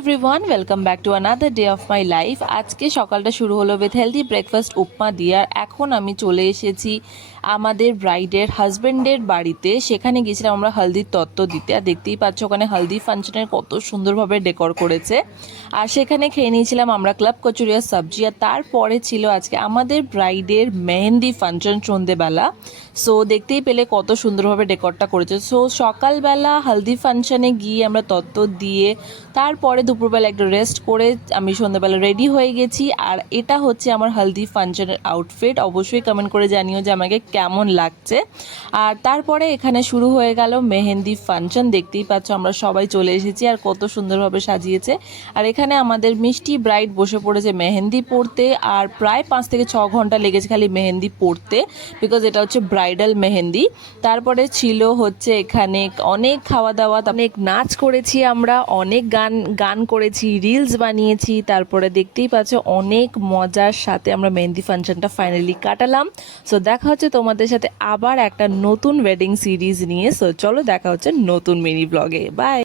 Everyone, welcome back to another day of my life. আজকে সকালটা শুরু হলো উইথ হেলদি ব্রেকফাস্ট উপমা দিয়ে। আর এখন আমি চলে এসেছি আমাদের ব্রাইডের হাজব্যান্ডের বাড়িতে। সেখানে গেছিলাম আমরা হলদির তত্ত্ব দিতে। আর দেখতেই পাচ্ছ ওখানে হলদি ফাংশনের কত সুন্দরভাবে ডেকোর করেছে। আর সেখানে খেয়ে নিয়েছিলাম আমরা ক্লাব কচুরি আর সবজি। আর তারপরে ছিল আজকে আমাদের ব্রাইডের মেহেন্দি ফাংশন সন্ধেবেলা। সো দেখতেই পেলে কত সুন্দরভাবে ডেকোরটা করেছে। সো সকালবেলা হলদি ফাংশনে গিয়ে আমরা তত্ত্ব দিয়ে তারপরে দুপুরবেলা একটু রেস্ট করে আমি সন্ধ্যাবেলা রেডি হয়ে গেছি। আর এটা হচ্ছে আমার হলদি ফাংশনের আউটফিট। অবশ্যই কমেন্ট করে জানিও যে আমাকে কেমন লাগছে। আর তারপরে এখানে শুরু হয়ে গেল মেহেন্দি ফাংশন। দেখতেই পাচ্ছ আমরা সবাই চলে এসেছি আর কত সুন্দরভাবে সাজিয়েছে। আর এখানে আমাদের মিষ্টি ব্রাইড বসে পড়েছে মেহেন্দি পরতে। আর প্রায় 5 থেকে 6 ঘন্টা লেগেছে খালি মেহেন্দি পরতে, বিকজ এটা হচ্ছে ব্রাইডাল মেহেন্দি। তারপরে ছিল হচ্ছে এখানে অনেক খাওয়া দাওয়া, অনেক নাচ করেছি আমরা, অনেক গান করেছি, রিলস বানিয়েছি। তারপরে দেখতেই পাচ্ছ অনেক মজার সাথে আমরা মেহেন্দি ফাংশনটা ফাইনালি কাটালাম। সো দেখা হচ্ছে তোমাদের সাথে আবার একটা নতুন ওয়েডিং সিরিজ নিয়ে। সো চলো দেখা হচ্ছে নতুন মিনি ব্লগে। বাই।